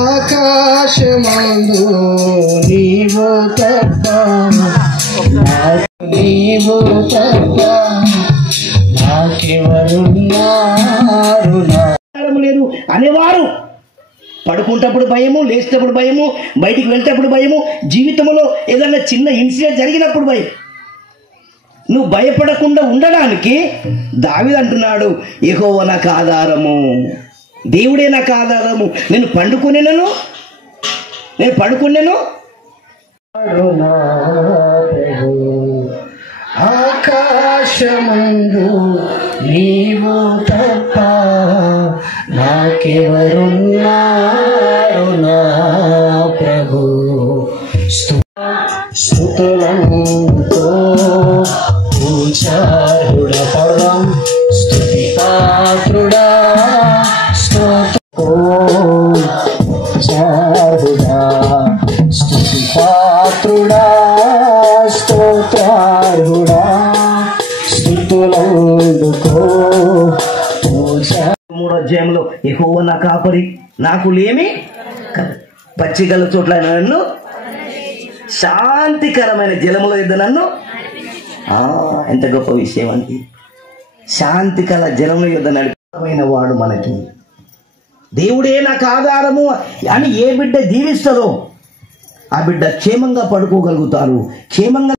ఆకాశమందు నీవు తప్ప నీవు తప్ప నాకెవరున్నారు లేదు అనేవారు. పడుకుంటప్పుడు భయము, లేచేటప్పుడు భయము, బయటికి వెళ్తేప్పుడు భయము, జీవితంలో ఏదన్నా చిన్న ఇన్సిడెంట్ జరిగినప్పుడు భయం. నువ్వు భయపడకుండా ఉండడానికి దావీదు అంటున్నాడు, యెహోవా నాకు ఆధారము, దేవుడే నాకు ఆధారము. నేను పడుకునేను ఆకాశమందు నీవు తప్ప నాకెవరున్నారు నా ప్రభు. స్తుతులంతో పూజారుడా పరం స్తుతి పాత్రుడా స్తోత్రుడా స్తుతి పాత్రుడా స్తోత్రారుడా స్తుతులందుకో. 3వ అధ్యాయంలో యెహోవా నా కాపరి, నాకు లేమి పచ్చిగల చోట్ల నన్ను శాంతికరమైన జలముల యొద్ద నన్ను ఎంత గొప్ప విషయం అండి. శాంతికర జలముల యొద్ద నడిపిన వాడు మనకి దేవుడే నాకు ఆధారము అని ఏ బిడ్డ జీవిస్తుందో ఆ బిడ్డ క్షేమంగా పడుకోగలుగుతారు, క్షేమంగా